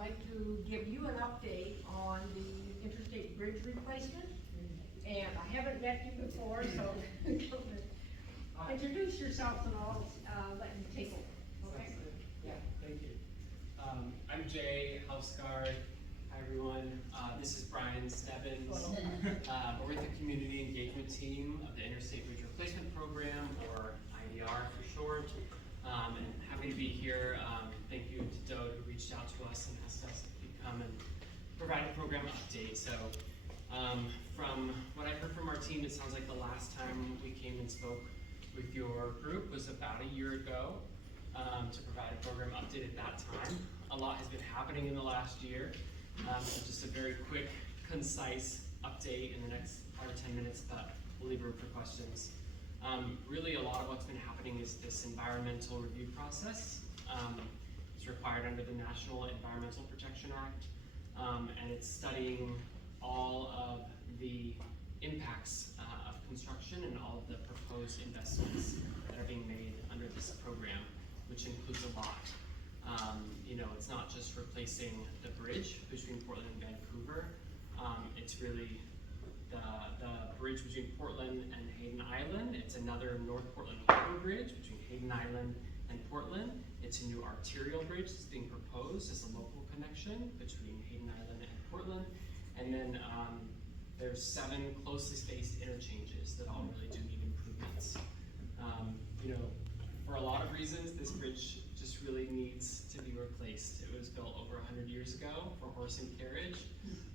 like to give you an update on the interstate bridge replacement. And I haven't met you before, so introduce yourselves and I'll let you take over. Okay? Yeah, thank you. I'm Jay Houseguard. Hi everyone. This is Brian Stebbins. We're with the Community Engagement Team of the Interstate Bridge Replacement Program, or IDR for short. And happy to be here. Thank you to Doe who reached out to us and asked us if we'd come and provide a program update. So from what I heard from our team, it sounds like the last time we came and spoke with your group was about a year ago to provide a program update at that time. A lot has been happening in the last year. So just a very quick, concise update in the next 5 or 10 minutes, but we'll leave room for questions. Really, a lot of what's been happening is this environmental review process. It's required under the National Environmental Protection Act, and it's studying all of the impacts of construction and all of the proposed investments that are being made under this program, which includes a lot. It's not just replacing the bridge between Portland and Vancouver. It's really the bridge between Portland and Hayden Island. It's another North Portland Harbor Bridge between Hayden Island and Portland. It's a new arterial bridge that's being proposed as a local connection between Hayden Island and Portland. And then there's 7 closely spaced interchanges that all really do need improvements. For a lot of reasons, this bridge just really needs to be replaced. It was built over 100 years ago for horse and carriage,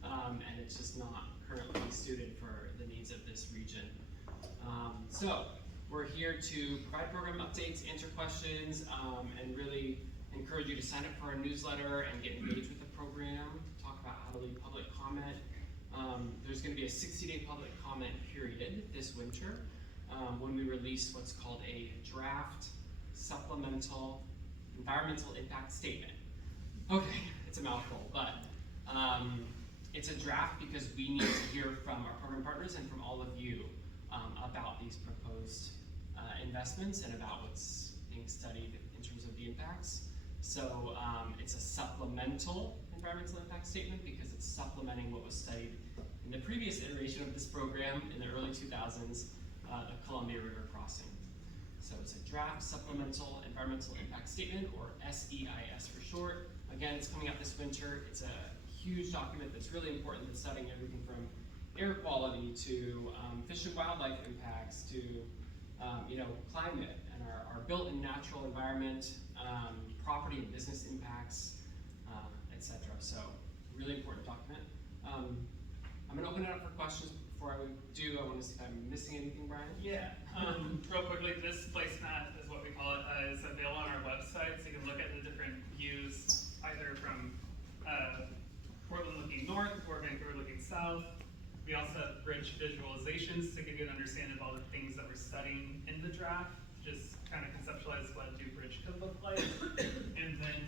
and it's just not currently suited for the needs of this region. So we're here to provide program updates, answer questions, and really encourage you to sign up for our newsletter and get engaged with the program, talk about how to leave public comment. There's going to be a 60-day public comment period this winter when we release what's called a draft supplemental environmental impact statement. Okay, it's a mouthful, but it's a draft because we need to hear from our program partners and from all of you about these proposed investments and about what's being studied in terms of the impacts. So it's a supplemental environmental impact statement because it's supplementing what was studied in the previous iteration of this program in the early 2000s, the Columbia River crossing. So it's a draft supplemental environmental impact statement, or SEIS for short. Again, it's coming out this winter. It's a huge document that's really important. It's studying everything from air quality to fish and wildlife impacts to climate and our built and natural environment, property and business impacts, etc. So really important document. I'm going to open it up for questions. Before I do, I want to see if I'm missing anything, Brian. Yeah, real quickly, this placemat is what we call it, is available on our website, so you can look at the different views, either from Portland looking north or Vancouver looking south. We also have bridge visualizations to give you an understanding of all the things that we're studying in the draft, just kind of conceptualize what a new bridge could look like. And then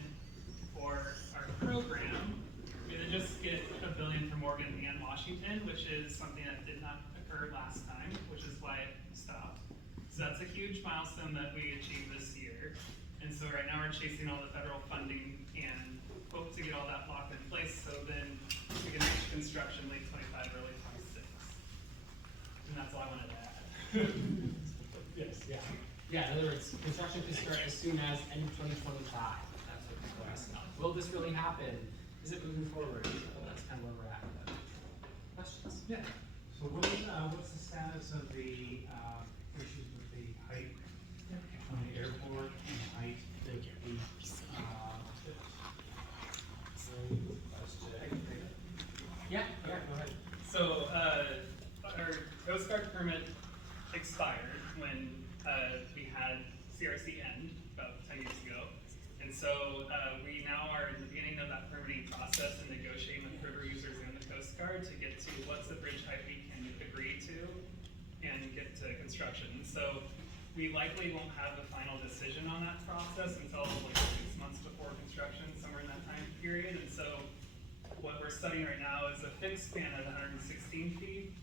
for our program, we did just get $1 billion from Oregon and Washington, which is something that did not occur last time, which is why it stopped. So that's a huge milestone that we achieved this year. And so right now we're chasing all the federal funding and hope to get all that locked in place so then we can reach construction late 25, early 26. And that's all I wanted to add. Yes, yeah. Yeah, in other words, construction can start as soon as end of 2025. That's what people are asking about. Will this really happen? Is it moving forward? Well, that's kind of where we're at. But questions? Yeah. So what's the status of the issues with the height on the airport and height? Thank you. Yeah, go ahead. So our Coast Guard permit expired when we had CRC end about 10 years ago. And so we now are in the beginning of that permitting process and negotiating with river users and the Coast Guard to get to what's the bridge height we can agree to and get to construction. So we likely won't have a final decision on that process until like 6 months before construction, somewhere in that time period. And so what we're studying right now is a fixed span of 116 feet.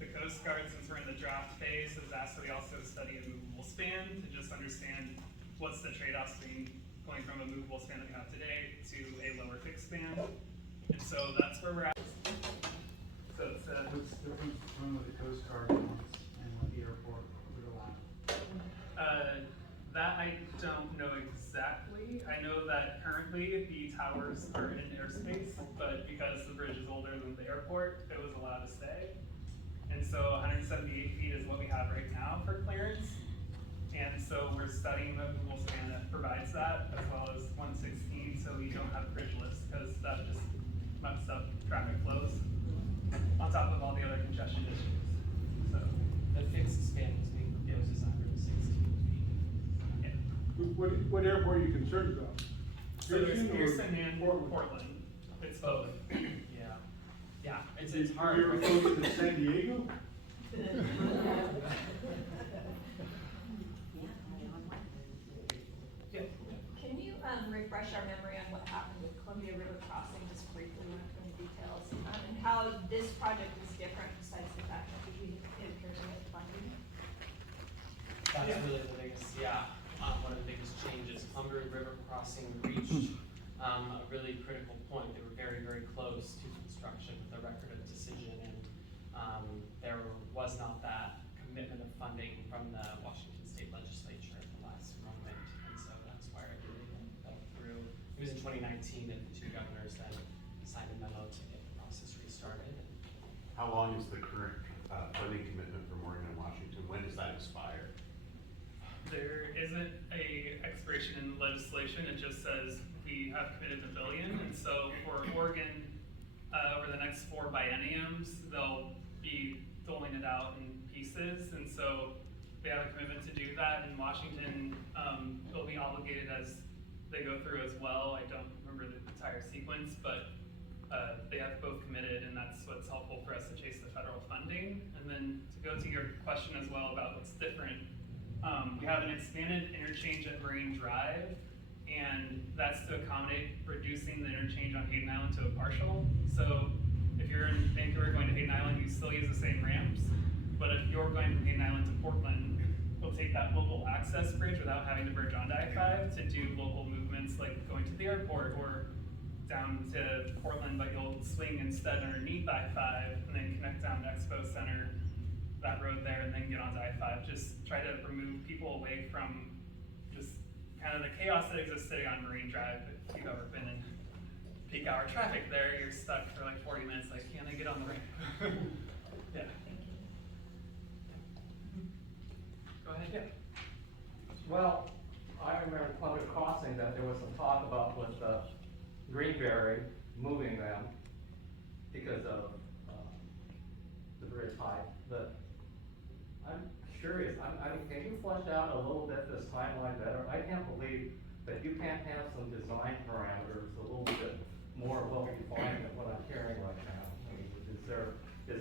The Coast Guard, since we're in the draft phase, has asked that we also study a movable span to just understand what's the trade-offs between going going from a movable span that we have today to a lower fixed span. And so that's where we're at. So it's, What's the difference between what the Coast Guard wants and what the airport would allow? that I don't know exactly. I know that currently the towers are in airspace, but because the bridge is older than the airport, it was allowed to stay. And so 178 feet is what we have right now for clearance. And so we're studying the movable span that provides that, as well as 116, so we don't have bridge lifts, because that just messed up traffic flows, on top of all the other congestion issues. So, The fixed span was being proposed is 116 feet. yeah. What airport are you concerned about? So there's Pearson or Pearson and Portland? Portland. It's both. Yeah. Yeah, it's Have hard. you ever flown to San Diego? Can you refresh our memory on what happened with Columbia River Crossing, just briefly, not too many details, and how this project is different besides the fact that it appears to get funding? That's Yeah. really the biggest, one of the biggest changes. Columbia River Crossing reached a really critical point. They were very, very close to construction with a record of decision, and there was not that commitment of funding from the Washington State Legislature at the last moment, and so that's why it really fell through. It was in 2019 that the two governors then signed a memo to get the process restarted. How long is the current funding commitment from Oregon and Washington? When does that expire? There isn't a expiration in legislation, it just says we have committed $1 billion, and so for Oregon, over the next 4 bienniums, they'll be doling it out in pieces, and so they have a commitment to do that. In Washington, they'll be obligated as they go through as well. I don't remember the entire sequence, but they have both committed, and that's what's helpful for us to chase the federal funding. And then to go to your question as well about what's different, we have an expanded interchange at Marine Drive, and that's to accommodate reducing the interchange on Hayden Island to a partial. So if you're in Vancouver going to Hayden Island, you still use the same ramps, but if you're going from Hayden Island to Portland, we'll take that local access bridge without having to bridge onto I-5 to do local movements like going to the airport or down to Portland, but you'll swing instead underneath I-5 and then connect down to Expo Center, that road there, and then get onto I-5. Just try to remove people away from just kind of the chaos that exists today on Marine Drive. If you've ever been in peak hour traffic there, you're stuck for like 40 minutes, like, can I get on the ramp? Yeah. Go ahead, yeah. Well, I remember Columbia Crossing that there was some talk about with Greenberry moving them because of the bridge height, but I'm curious, I mean, can you flesh out a little bit this timeline better? I can't believe that you can't have some design parameters a little bit more well defined than what I'm hearing right now. I mean, is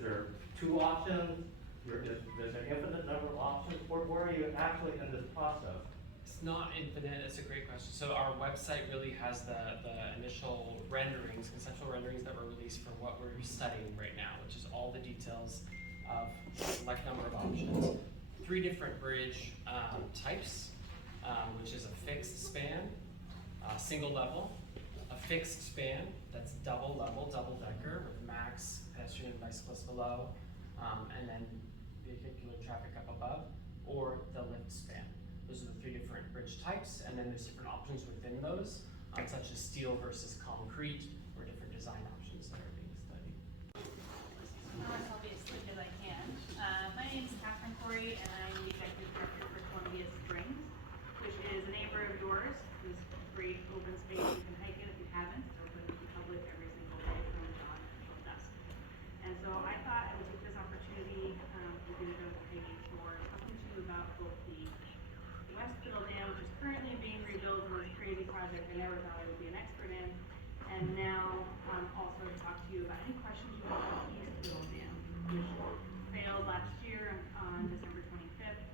there 2 options? There's an infinite number of options. Where are you actually in this process? It's not infinite, it's a great question. So our website really has the initial renderings, conceptual renderings that were released for what we're studying right now, which is all the details of a select number of options. 3 different bridge types, which is a fixed span, single level, a fixed span that's double level, double decker with max pedestrian and bicyclists below, and then vehicular traffic up above, or the lift span. Those are the 3 different bridge types, and then there's different options within those, such as steel versus concrete, or different design options that are being studied. I'll be as quick as I can. My name is Catherine Corey, and I'm the executive director for Columbia Springs, which is a neighbor of yours. It's great open space. You can hike it if you haven't. It's open to the public every single day from dawn until dusk. And so I thought I would take this opportunity to give a presentation for talking to you about both the West Biddle Dam, which is currently being rebuilt in this crazy project I never thought I would be an expert in, and now also to talk to you about any questions you have about the East Biddle Dam, which failed last year on December 25th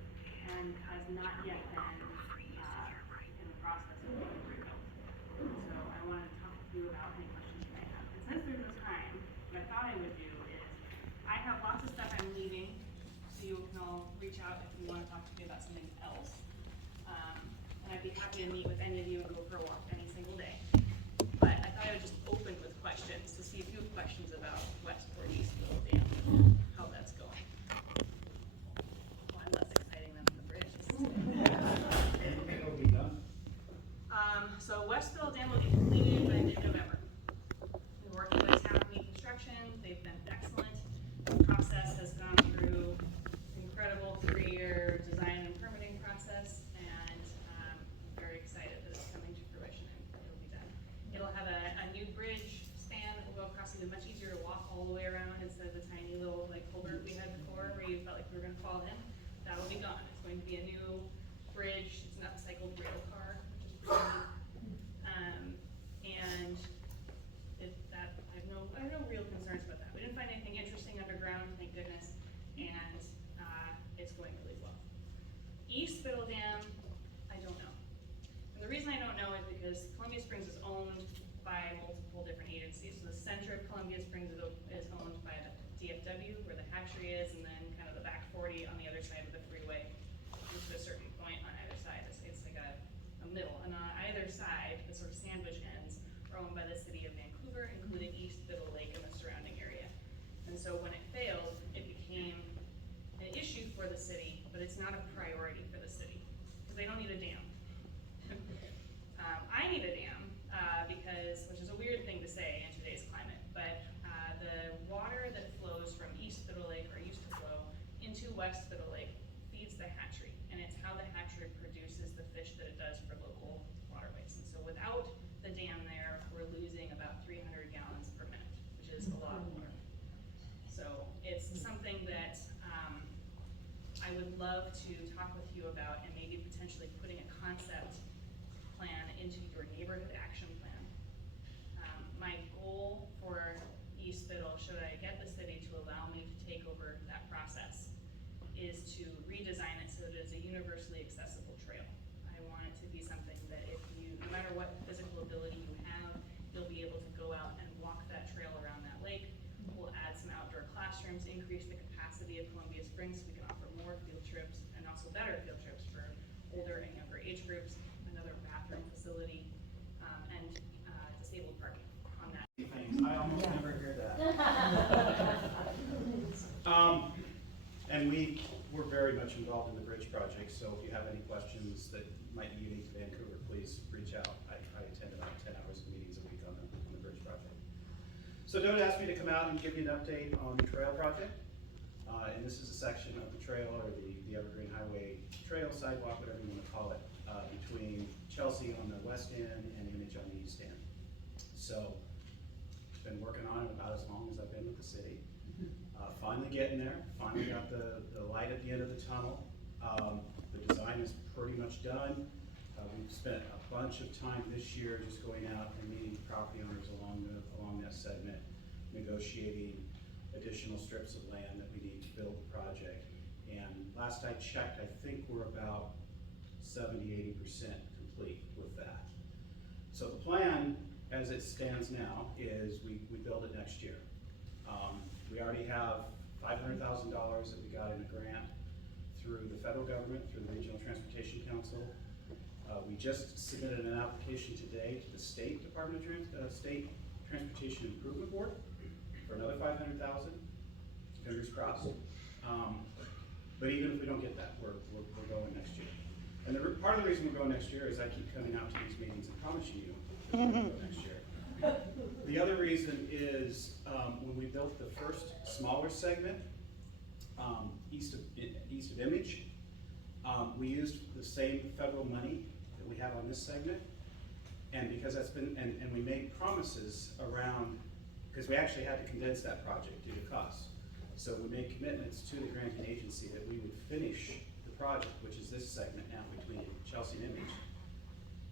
and has not yet been in the process of being rebuilt. So I wanted to talk to you about any questions you may have. And since there's no time, what I thought I would do is, I have lots of stuff I'm leaving, so you can all reach out if you want to talk to me about something else. And I'd be happy to meet with any of you and go for a walk any single day. But I thought I would just open with questions to see if you have questions about West or East Little Dam, how that's going. Well, less exciting than the bridge. Anything will be done? So West Little Dam will be completed by mid-November. We're working with Town Meat Construction, they've been excellent. The process has gone through incredible 3-year design and permitting process, and I'm very excited that it's coming to fruition and it'll be done. It'll have a new bridge span that will go across, it'll be much easier to walk all the way around instead of the tiny little like culvert we had before where you felt like we were gonna fall in. That will be gone. It's going to be a new bridge, it's an upcycled rail car, which is pretty neat. And I have no real concerns about that. We didn't find anything interesting underground, thank goodness, and it's going really well. East Biddle Dam, I don't know. And the reason I don't know is because Columbia Springs is owned by multiple different agencies. So the center of Columbia Springs is owned by the DFW, where the hatchery is, and then kind of the back 40 on the other side of the freeway, which to a certain point on either side. It's like a middle. And on either side, the sort of sandwich ends are owned by the city of Vancouver, including East Biddle Lake and the surrounding area. And so when it failed, it became an issue for the city, but it's not a priority for the city, because they don't need a dam. I need a dam, because, which is a weird thing to say in today's climate, but the water that flows from East Biddle Lake, or used to flow, into West Biddle Lake feeds the hatchery, and it's how the hatchery produces the fish that it does for local waterways. And so without the dam there, we're losing about 300 gallons per minute, which is a lot of water. So it's something that I would love to talk with you about, and maybe potentially putting a concept plan into your neighborhood action plan. My goal for East Biddle, should I get the city to allow me to take over that process, is to redesign it so that it is a universally accessible trail. I want it to be something that if you, no matter what physical ability you have, you'll be able to go out and walk that trail around that lake. We'll add some outdoor classrooms, increase the capacity of Columbia Springs so we can offer more field trips and also better field trips for older and younger age groups, another bathroom facility, and disabled parking on that. I almost never hear that. And we're very much involved in the bridge project, so if you have any questions that might be unique to Vancouver, please reach out. I attend about 10 hours of meetings a week on the bridge project. So Doda asked me to come out and give you an update on the trail project. And this is a section of the trail, or the Evergreen Highway Trail, sidewalk, whatever you want to call it, between Chelsea on the west end and Image on the east end. So, been working on it about as long as I've been with the city. Finally getting there, finally got the light at the end of the tunnel. The design is pretty much done. We've spent a bunch of time this year just going out and meeting property owners along that segment, negotiating additional strips of land that we need to build the project. And last I checked, I think we're about 70–80% complete with that. So the plan, as it stands now, is we build it next year. We already have $500,000 that we got in a grant through the federal government, through the Regional Transportation Council. We just submitted an application today to the State Department of State Transportation Improvement Board for another $500,000. Fingers crossed. But even if we don't get that, we're going next year. And part of the reason we're going next year is I keep coming out to these meetings and promising you we're going to go next year. The other reason is when we built the first smaller segment east of Image, we used the same federal money that we have on this segment, and because that's been, and we made promises around, because we actually had to condense that project due to costs. So we made commitments to the granting agency that we would finish the project, which is this segment now between Chelsea and Image.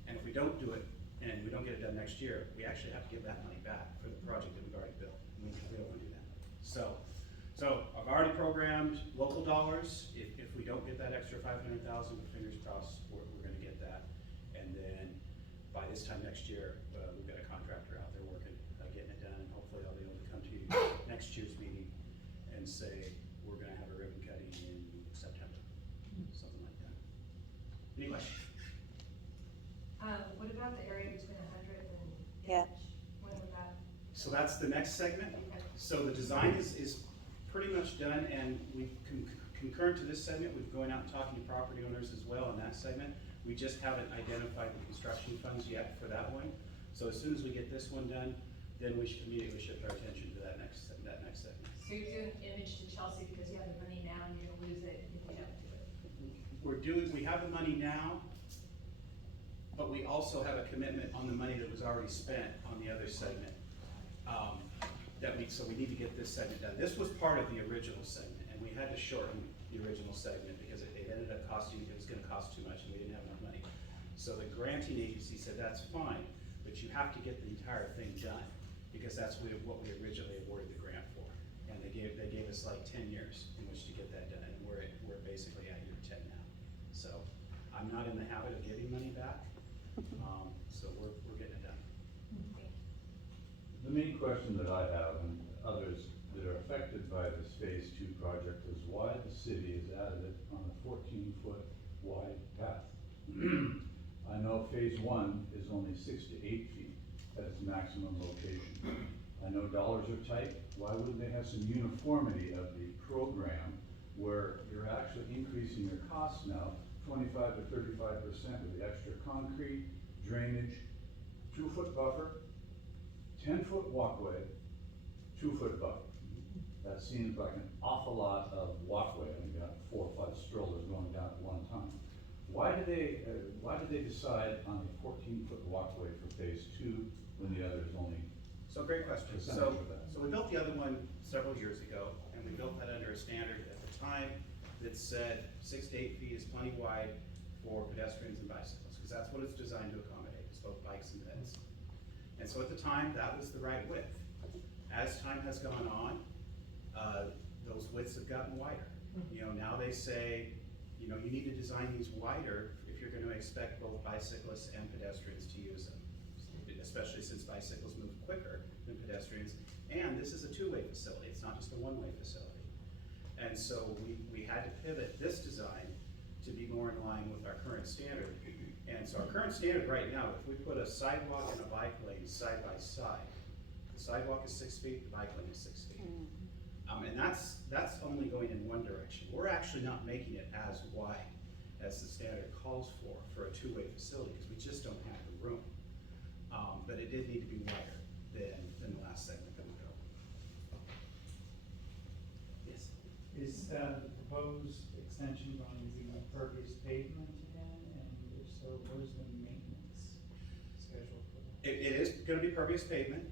And if we don't do it, and we don't get it done next year, we actually have to give that money back for the project that we've already built. And we don't want to do that. So I've already programmed local dollars. If we don't get that extra $500,000, fingers crossed, we're going to get that. And then by this time next year, we've got a contractor out there working, getting it done, and hopefully I'll be able to come to you next year's meeting and say we're going to have a ribbon cutting in September, something like that. Any questions? about the area between 100 and Yeah. when would that? So that's the next segment. So the design is pretty much done, and we concurrent to this segment, we've going out and talking to property owners as well in that segment. We just haven't identified the construction funds yet for that one. So as soon as we get this one done, then we should immediately shift our attention to that next segment. So you're doing image to Chelsea because you have the money now and you're gonna lose it if you don't do it. We have the money now, but we also have a commitment on the money that was already spent on the other segment. So we need to get this segment done. This was part of the original segment, and we had to shorten the original segment because it ended up costing, it was gonna cost too much and we didn't have enough money. So the granting agency said, that's fine, but you have to get the entire thing done, because that's what we originally awarded the grant for. And they gave us like 10 years in which to get that done, and we're basically at year 10 now. So I'm not in the habit of giving money back, so we're getting it done. The main question that I have, and others that are affected by this phase 2 project, is why the city has added it on a 14-foot wide path. I know phase 1 is only 6 to 8 feet at its maximum location. I know dollars are tight. Why wouldn't they have some uniformity of the program where you're actually increasing your costs now 25 to 35% with the extra concrete, drainage, 2-foot buffer, 10-foot walkway, 2-foot buffer. That seems like an awful lot of walkway. I mean, you got 4 or 5 strollers going down at one time. Why did they decide on a 14-foot walkway for phase 2 when the other is only? So great question. So we built the other one several years ago, and we built that under a standard at the time that said 6 to 8 feet is plenty wide for pedestrians and bicycles, because that's what it's designed to accommodate, it's both bikes and peds. And so at the time, that was the right width. As time has gone on, those widths have gotten wider. You know, now they say, you know, you need to design these wider if you're gonna expect both bicyclists and pedestrians to use them, especially since bicycles move quicker than pedestrians. And this is a 2-way facility, it's not just a 1-way facility. And so we had to pivot this design to be more in line with our current standard. And so our current standard right now, if we put a sidewalk and a bike lane side by side, the sidewalk is 6 feet, the bike lane is 6 feet. And that's only going in one direction. We're actually not making it as wide as the standard calls for a 2-way facility, because we just don't have the room. But it did need to be wider than the last segment that we built. Yes? Is the proposed extension going to be pervious pavement again? And if so, what is the maintenance schedule for that? It is gonna be pervious pavement.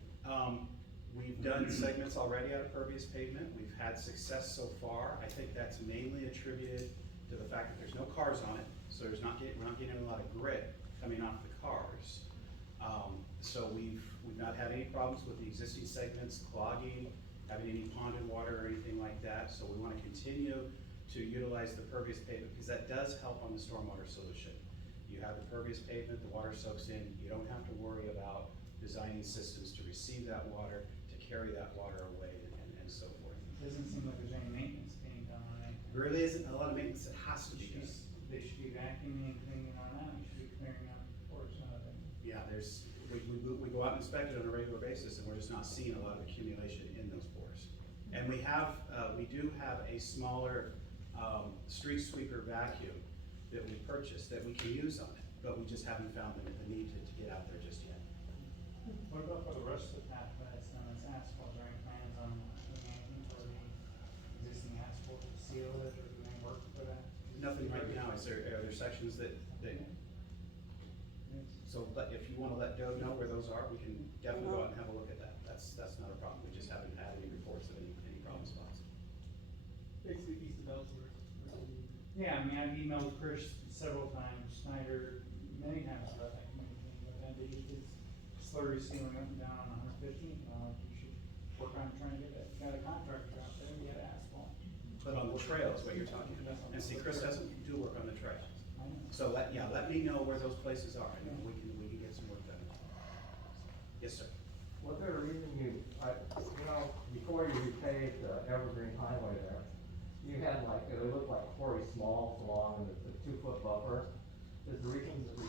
We've done segments already out of pervious pavement. We've had success so far. I think that's mainly attributed to the fact that there's no cars on it, so we're not getting a lot of grit coming off the cars. So we've not had any problems with the existing segments clogging, having any ponded water or anything like that. So we want to continue to utilize the pervious pavement, because that does help on the stormwater solution. You have the pervious pavement, the water soaks in, you don't have to worry about designing systems to receive that water, to carry that water away, and so forth. Doesn't seem like there's any maintenance being done on it. There really isn't a lot of maintenance that has to be done. They should be vacuuming and cleaning on that, we should be clearing out ports and other things. Yeah, we go out and inspect it on a regular basis, and we're just not seeing a lot of accumulation in those pores. And we do have a smaller street sweeper vacuum that we purchased that we can use on it, but we just haven't found the need to get out there just yet. What about for the rest of the path that's done as asphalt, are there any plans on doing anything for the existing asphalt to seal it, or doing any work for that? Nothing right now. Are there sections that so if you wanna let Doug know where those are, we can definitely go out and have a look at that. That's not a problem. We just haven't had any reports of any problem spots. Basically east of Ellsworth. Yeah, I mean, I've emailed Chris several times, Snyder many times about that community, but then it's slurry sealing up and down on 115th, and I'm like, you should work on trying to get that, got a contractor out there, get asphalt. But on the trails, what you're talking about. And see, Chris doesn't do work on the trails. I know. So let me know where those places are, and then we can get some work done. Yes, sir. Was there a reason before you repaved the Evergreen Highway there, you had it looked like quarry smalls along the 2-foot buffer. Was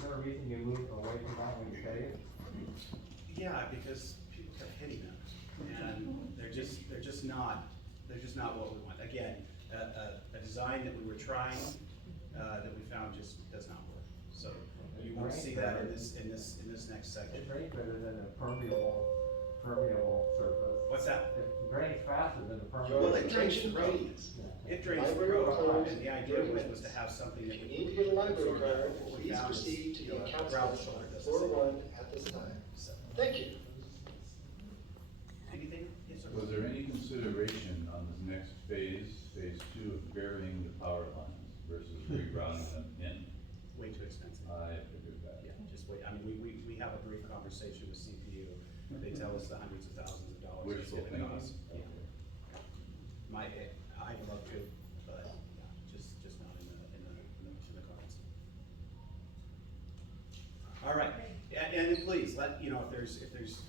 there a reason you moved away away from that when you pave? Yeah, because people kept hitting them, and they're just not what we want. Again, a design that we were trying, that we found just does not work. So you won't see that in this next section. It drains better than a permeable surface. What's that? It drains faster than a permeable. Well, it drains the road. It drains the road, and the idea was to have something that If would. you need to get a library absorb card, what we please found is, proceed to you the know, a accounts gravel desk, shoulder doesn't floor sit. one at this time. So, Thank you. anything? Yes, sir. Was there any consideration on this next phase 2, of burying the power lines versus rerouting them in? Way too expensive. I figured that. Yeah, just wait. I mean, we have a brief conversation with CPU. They tell us the hundreds of thousands of dollars it's Wishful gonna thinking. cost. Yeah. Okay. I'd love to, but yeah, just not in the cards. All right, and then please let, you know, if there's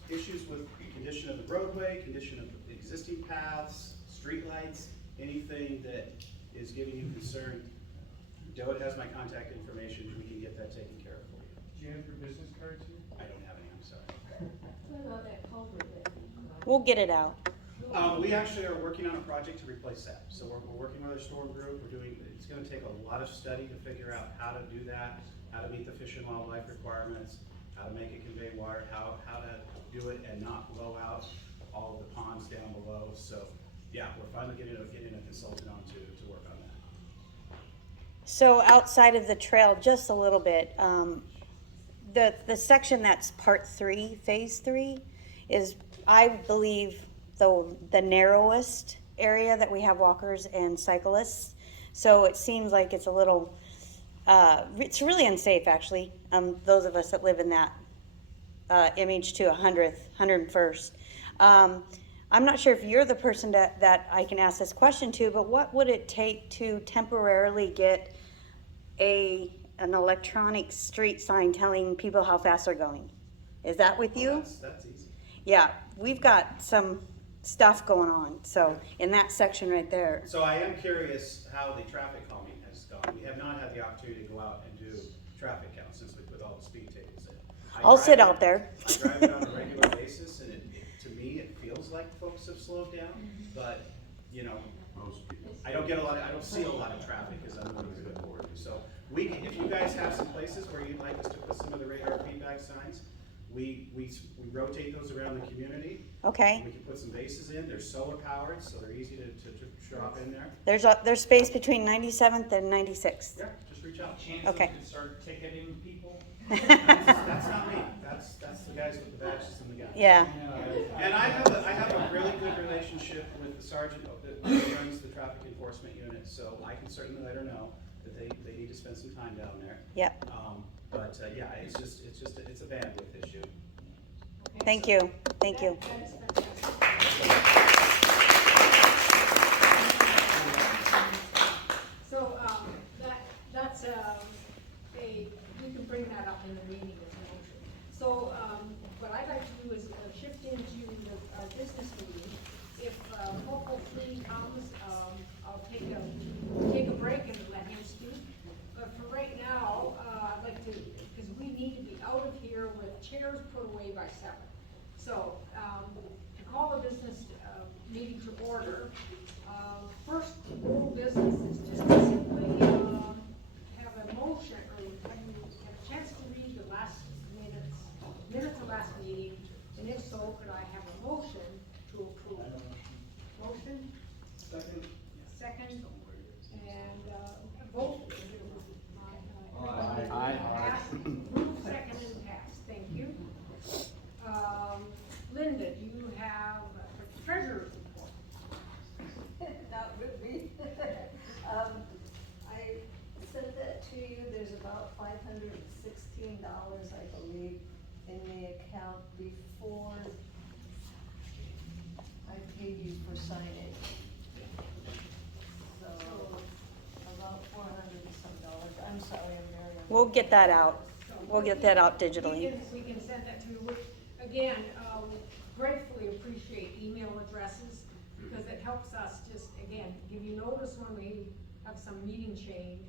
issues with condition of the roadway, condition of the existing paths, streetlights, anything that is giving you concern, Doe has my contact information, we can get that taken care of for you. Do you have your business cards here? I don't have any, I'm sorry. What about that culvert that? We'll get it out. We actually are working on a project to replace that. So we're working with our storm group. It's gonna take a lot of study to figure out how to do that, how to meet the Fish and Wildlife requirements, how to make it convey water, how to do it and not blow out all of the ponds down below. So, yeah, we're finally getting a consultant on to work on that. So outside of the trail, just a little bit, the section that's part 3, phase 3, is, I believe, the narrowest area that we have walkers and cyclists. So it seems like it's a little, it's really unsafe, actually. Those of us that live in that MH2, 101st. I'm not sure if you're the person that I can ask this question to, but what would it take to temporarily get an electronic street sign telling people how fast they're going? Is that with you? That's easy. Yeah, we've got some stuff going on, so in that section right there. So I am curious how the traffic calming has gone. We have not had the opportunity to go out and do traffic counts since we put all the speed tables in. I'll sit out there. I drive it on a regular basis, and to me, it feels like folks have slowed down, but, you know, Most people. I don't see a lot of traffic as I'm moving through the board. So if you guys have some places where you'd like us to put some of the radar feedback signs, we rotate those around the community. Okay. We can put some bases in. They're solar powered, so they're easy to drop in there. There's space between 97th and 96th. Yeah, just reach out. Chance Okay. we could start ticketing people? That's not me. That's the guys with the badges and the guns. Yeah. And I have a really good relationship with the sergeant that runs the traffic enforcement unit, so I can certainly let her know that they need to spend some time down there. Yep. But yeah, it's a bandwidth issue. Thank you. Thank you. That is fantastic. So, that's we can bring that up in the meeting as a motion. So, what I'd like to do is shift into our business meeting. If Local 3 comes, I'll take a break and let him speak. But for right now, I'd like to, because we need to be out of here with chairs put away by 7. So, to call the business meeting to order, first rule of business is just to simply have a motion, or have you have a chance to read the last minutes of last meeting, and if so, could I have a motion to approve? Motion? Second. Second, and vote. Aye. Pass. Move second and pass, thank you. Linda, do you have a treasurer's report? Not with me. I sent that to you, there's about $516, I believe, in the account before I paid you for signing. So, about $400 and some dollars, I'm sorry, I'm very. We'll get that out. We'll get that out digitally. We can send that to you, which, again, gratefully appreciate email addresses, because it helps us just, again, give you notice when we have some meeting change,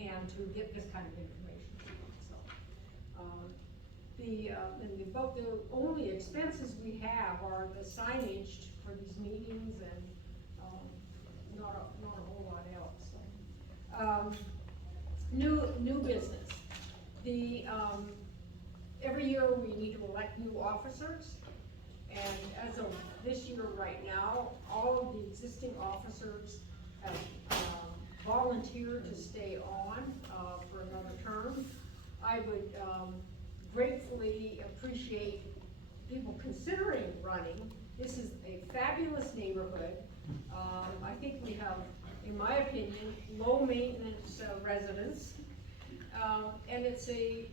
and to get this kind of information. So, about the only expenses we have are the signage for these meetings and, not a whole lot else, so. New business. Every year we need to elect new officers, and as of this year right now, all of the existing officers have volunteered to stay on for another term. I would gratefully appreciate people considering running. This is a fabulous neighborhood. I think we have, in my opinion, low maintenance residents. And it's a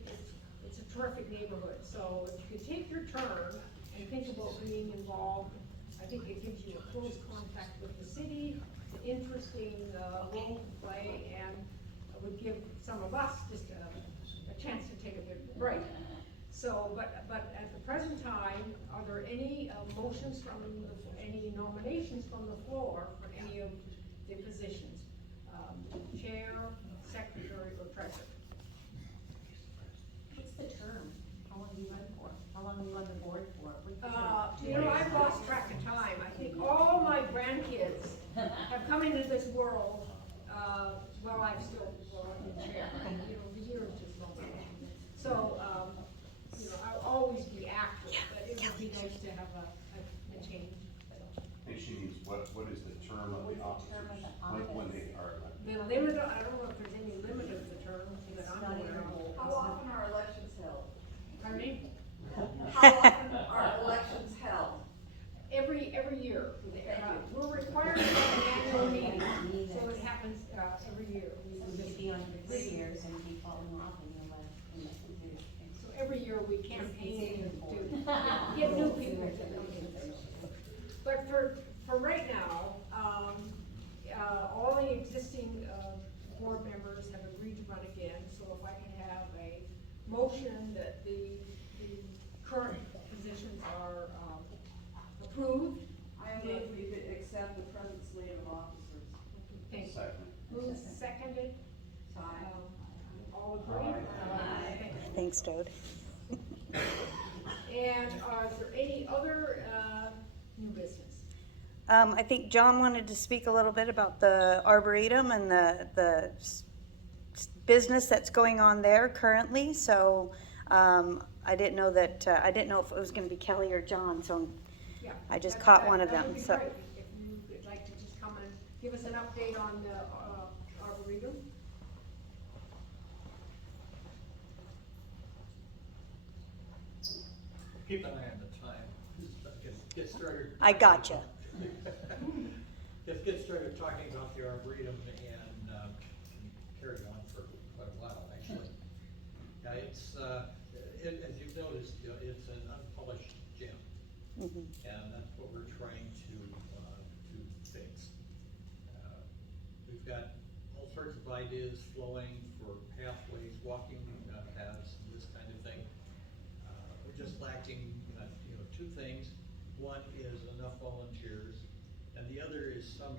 terrific neighborhood. So if you could take your turn and think about being involved, I think it gives you a close contact with the city. It's an interesting role to play, and it would give some of us just a chance to take a bit of a break. So, but at the present time, are there any motions from any nominations from the floor for any of the positions? Chair, secretary, or treasurer? What's the term? How long do you run for? How long do you run the board for? I've lost track of time. I think all my grandkids have come into this world, while I'm still in chair. The years just don't go. So, I'll always be active, but it would be nice to have a change. And she means, what is the term of the officers? When they are elected? The limit, I don't know if there's any limit of the term that I'm aware of. How often are elections held? Pardon me? How often are elections held? Every year. We're required to have an annual meeting, so it happens every year. You'd be on for 3 years and be falling off and you'll let So every year we campaign to get new people to the. But for right now, all the existing board members have agreed to run again, so if I can have a motion that the current positions are approved. I move we accept the present slate of officers. Thank you. Second. Moved, seconded. All agree? Aye. Thanks, Toad. And is there any other new business? I think John wanted to speak a little bit about the Arboretum and the business that's going on there currently. So I didn't know that, I didn't know if it was going to be Kelly or John, so Yeah, I just that- caught that- one of that them. would be So great. If you would like to just come and give us an update on the Arboretum. Keep an eye on the time. Get started. I gotcha. Get started talking about the Arboretum and carry on for quite a while, actually. Yeah, it's, as you've noticed, it's an unpolished gem. And that's what we're trying to fix. We've got all sorts of ideas flowing for pathways, walking paths, this kind of thing. We're just lacking, two things. One is enough volunteers, and the other is some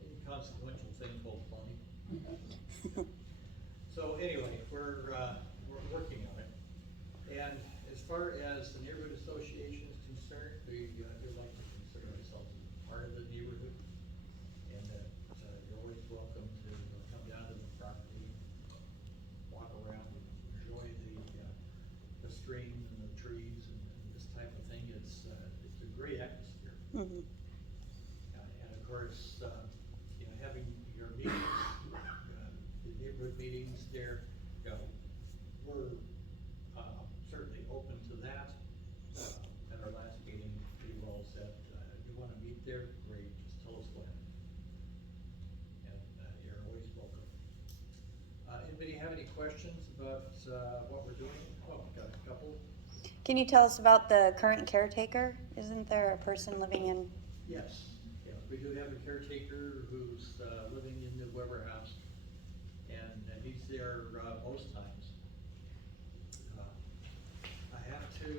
inconsequential thing called money. So anyway, we're working on it. And as far as the neighborhood association is concerned, we'd like to consider ourselves part of the neighborhood. And you're always welcome to come down to the property, walk around, and enjoy the stream and the trees and this type of thing. It's a great atmosphere. And of course, having your meetings, the neighborhood meetings there, we're certainly open to that. At our last meeting, you all said, if you want to meet there, great, just tell us when. And you're always welcome. Anybody have any questions about what we're doing? Oh, we've got a couple. can you tell us about the current caretaker? Isn't there a person living in? Yes, we do have a caretaker who's living in the Weber house, and he's there most times. I have to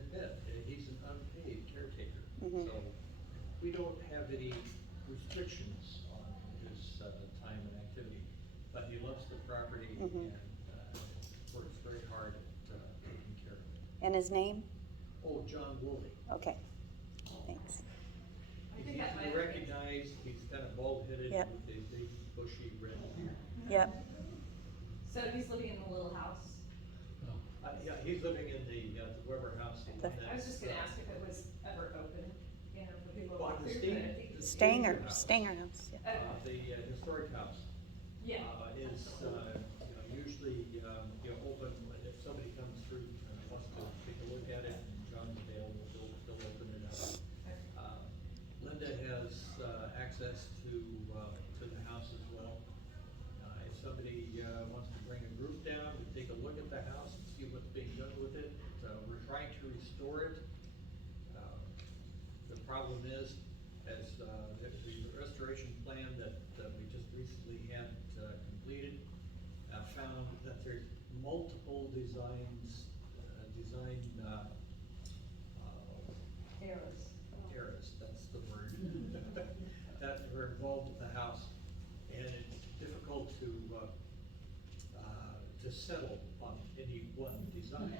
admit, he's an unpaid caretaker, so we don't have any restrictions on his time and activity, but he loves the property and works very hard at And his name? Oh, John Woolley. Okay, thanks. I think that might He's have- recognized, he's kind of bald-headed Yep. with a big bushy red hair. Yep, So he's living in the little house. Yeah, he's living in the Weber house. the one I was that's, just gonna ask if it was ever open, you know, for people to Well, walk the through, but I Stanger- think it's. Stanger house. House, yeah. The historic house. Yeah. Is, usually, open, if somebody comes through and wants to take a look at it, and John's available, they'll open it up. Linda has, access to the house as well. If somebody, wants to bring a group down to take a look at the house and see what's being done with it, we're trying to restore it. The problem is, as, the restoration plan that we just recently had, completed, found that there's multiple designs, errors, that's the word, that were involved with the house. And it's difficult to settle on any one design.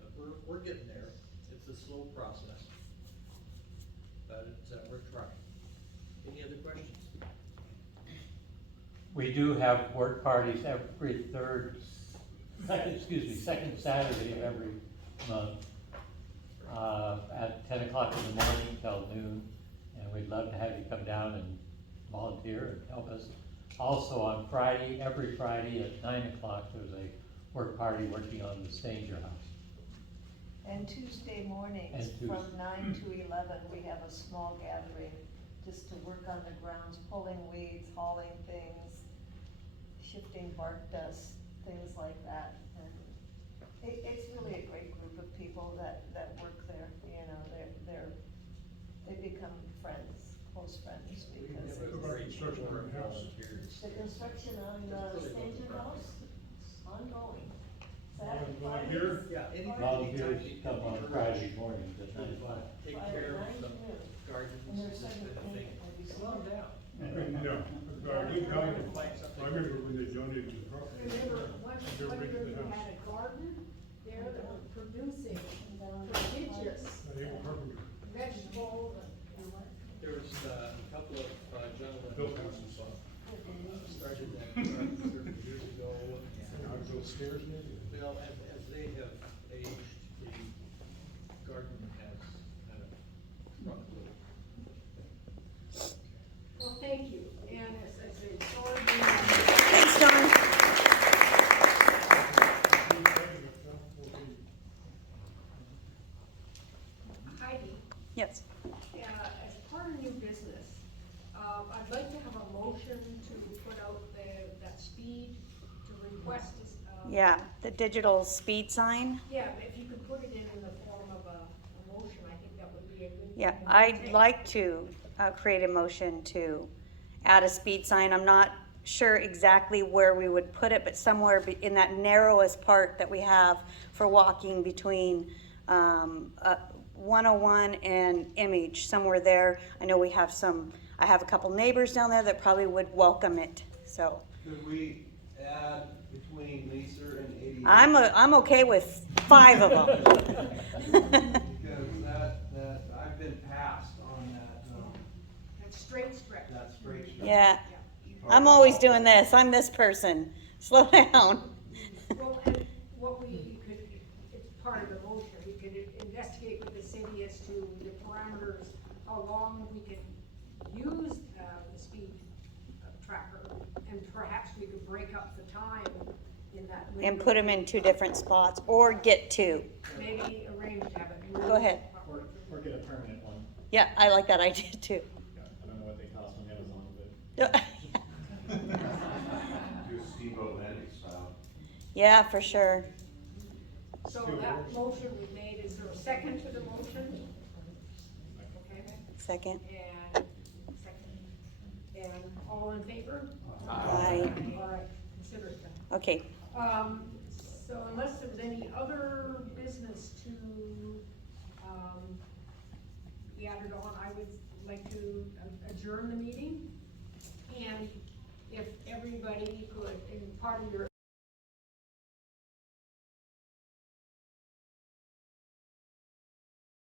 But we're getting there. It's a slow process, but we're trying. Any other questions? We do have work parties every second Saturday of every month, at 10 o'clock in the morning till noon, and we'd love to have you come down and volunteer and help us. Also on Friday, every Friday at 9 o'clock, there's a work party working on the Stanger House. And Tuesday mornings, And from 9 to 11, we have a small gathering just to work on the grounds, pulling weeds, hauling things, shifting bark dust, things like that. And it's really a great group of people that work there, they become friends, close friends, because We have a great construction number of on the house. volunteers. the construction on the Really Stanger well. House, ongoing. Volunteer? Yeah, anytime Volunteers you come on Friday mornings at 9 o'clock. take Friday care of night some noon. gardens, And they're this starting kind to of paint thing, it every come on summer. down. Yeah, I remember when they donated the property. Remember, one They're year making we the house. had a garden there that was producing prodigious They were carpenter. vegetables and. There was a couple of gentlemen Built who houses. started that garden 30 years ago. Now I built stairs in it. Well, as they have aged, the garden has kind of shrunk a little. Well, thank you, and as I say, sorry. Thanks, John. Heidi, Yes. as part of new business, I'd like to have a motion to put out that speed, to request this. Yeah, the digital speed sign. Yeah, but if you could put it in the form of a motion, I think that would be a good. Yeah, thing. I'd like to create a motion to add a speed sign. I'm not sure exactly where we would put it, but somewhere in that narrowest part that we have for walking between 101 and Image, somewhere there. I know I have a couple neighbors down there that probably would welcome it, so. Could we add between Leeser and 88? I'm okay with 5 of them. Because that, I've been passed on that, That straight stretch. that straight stretch. Yeah, I'm always doing this. I'm this person. Slow down. Well, and what we could, it's part of the motion, we could investigate with the city as to the parameters, how long we can use the speed tracker, and perhaps we could break up the time in that. And put them in 2 different spots, or get 2. Maybe arrange to have it. Go ahead. Or get a permanent one. Yeah, I like that idea too. I don't know what they cost on Amazon, but. Do steamboat landing style. Yeah, for sure. So that motion we made, is there a second to the motion? Okay, Second. and all in favor? Aye. All right, consider it done. Okay. So unless there's any other business to, be added on, I would like to adjourn the meeting. And if everybody could, in part of your